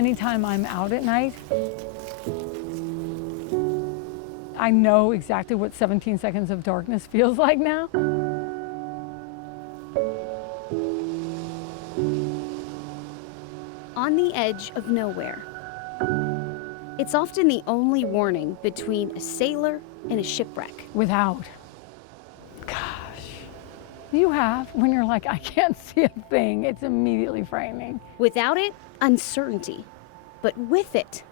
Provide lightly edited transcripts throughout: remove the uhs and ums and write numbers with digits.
anytime I'm out at night, I know exactly what 17 seconds of darkness feels like now. On the edge of nowhere. It's often the only warning between a sailor and a shipwreck. Without. Gosh. You have, when you're like, I can't see a thing, it's immediately frightening. Without it, uncertainty. But with it,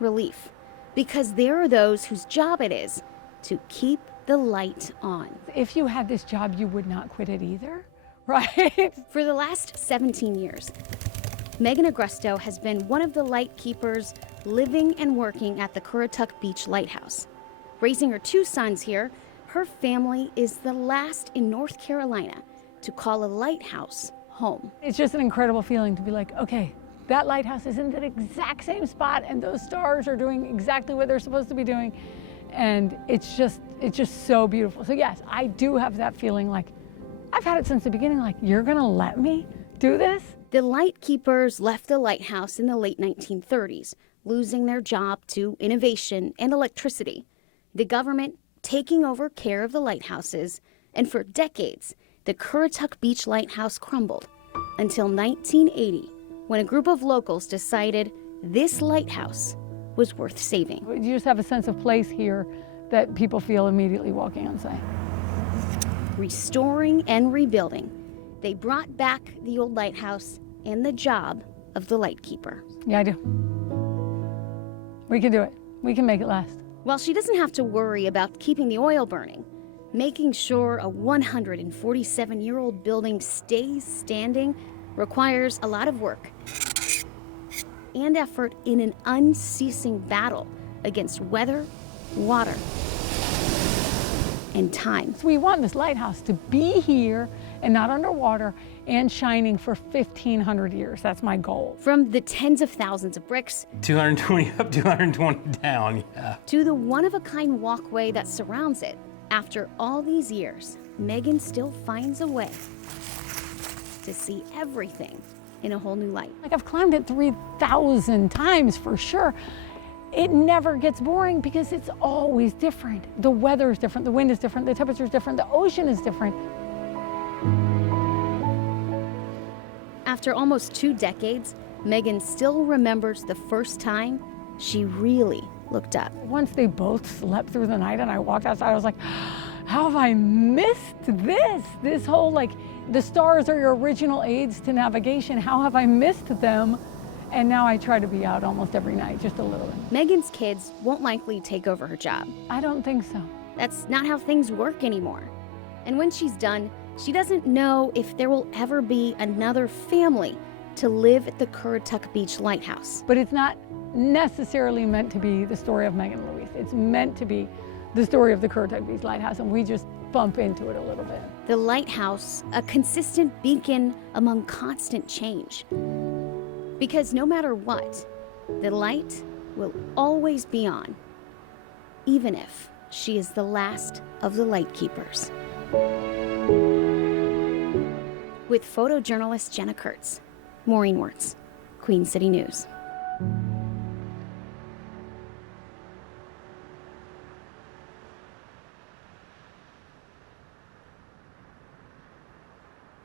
relief. Because there are those whose job it is to keep the light on. If you had this job, you would not quit it either, right? For the last 17 years, Megan Agresto has been one of the Lightkeepers living and working at the Kurtz Beach Lighthouse. Raising her 2 sons here, her family is the last in North Carolina to call a lighthouse home. It's just an incredible feeling to be like, okay, that lighthouse is in that exact same spot and those stars are doing exactly what they're supposed to be doing. And it's just so beautiful. So yes, I do have that feeling like, I've had it since the beginning, like, you're gonna let me do this? The Lightkeepers left the lighthouse in the late 1930s, losing their job to innovation and electricity. The government taking over care of the lighthouses, and for decades, the Kurtz Beach Lighthouse crumbled until 1980, when a group of locals decided this lighthouse was worth saving. You just have a sense of place here that people feel immediately walking on site. Restoring and rebuilding, they brought back the old lighthouse and the job of the lightkeeper. Yeah, I do. We can do it. We can make it last. While she doesn't have to worry about keeping the oil burning, making sure a 147-year-old building stays standing requires a lot of work and effort in an unceasing battle against weather, water, and time. So we want this lighthouse to be here and not underwater and shining for 1,500 years. That's my goal. From the tens of thousands of bricks, 220 up, 220 down, yeah. to the one-of-a-kind walkway that surrounds it. After all these years, Megan still finds a way to see everything in a whole new light. Like, I've climbed it 3,000 times for sure. It never gets boring because it's always different. The weather is different, the wind is different, the temperature is different, the ocean is different. After almost 2 decades, Megan still remembers the first time she really looked up. Once they both slept through the night and I walked outside, I was like, how have I missed this? This whole, like, the stars are your original aids to navigation. How have I missed them? And now I try to be out almost every night, just a little bit. Megan's kids won't likely take over her job. I don't think so. That's not how things work anymore. And when she's done, she doesn't know if there will ever be another family to live at the Kurtz Beach Lighthouse. But it's not necessarily meant to be the story of Megan and Louise. It's meant to be the story of the Kurtz Beach Lighthouse, and we just bump into it a little bit. The lighthouse, a consistent beacon among constant change. Because no matter what, the light will always be on, even if she is the last of the Lightkeepers. With photojournalist Jenna Kurtz, Maureen Wurtz, Queen City News.